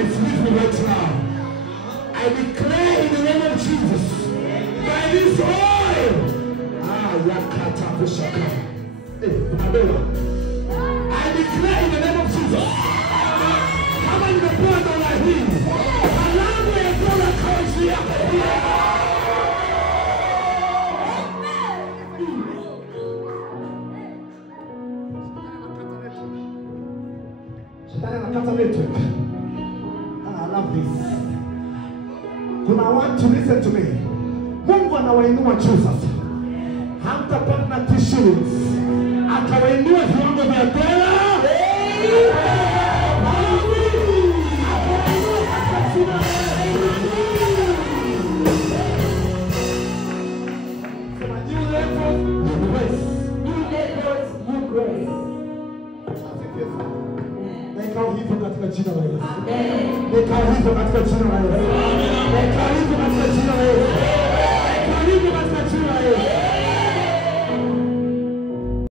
is with me right now. I declare in the name of Jesus, by this oil, yakata bushaka. I declare in the name of Jesus, come on, the blood of my him. Allow me to go and cause you. I love this. Kuna watu, listen to me. Mungu anawainua juu sasa. Hamtapata t-shirts. Atawainua viwango vya dola. Nekao hivyo katika jina la Yesu. Nekao hivyo katika jina la Yesu. Nekao hivyo katika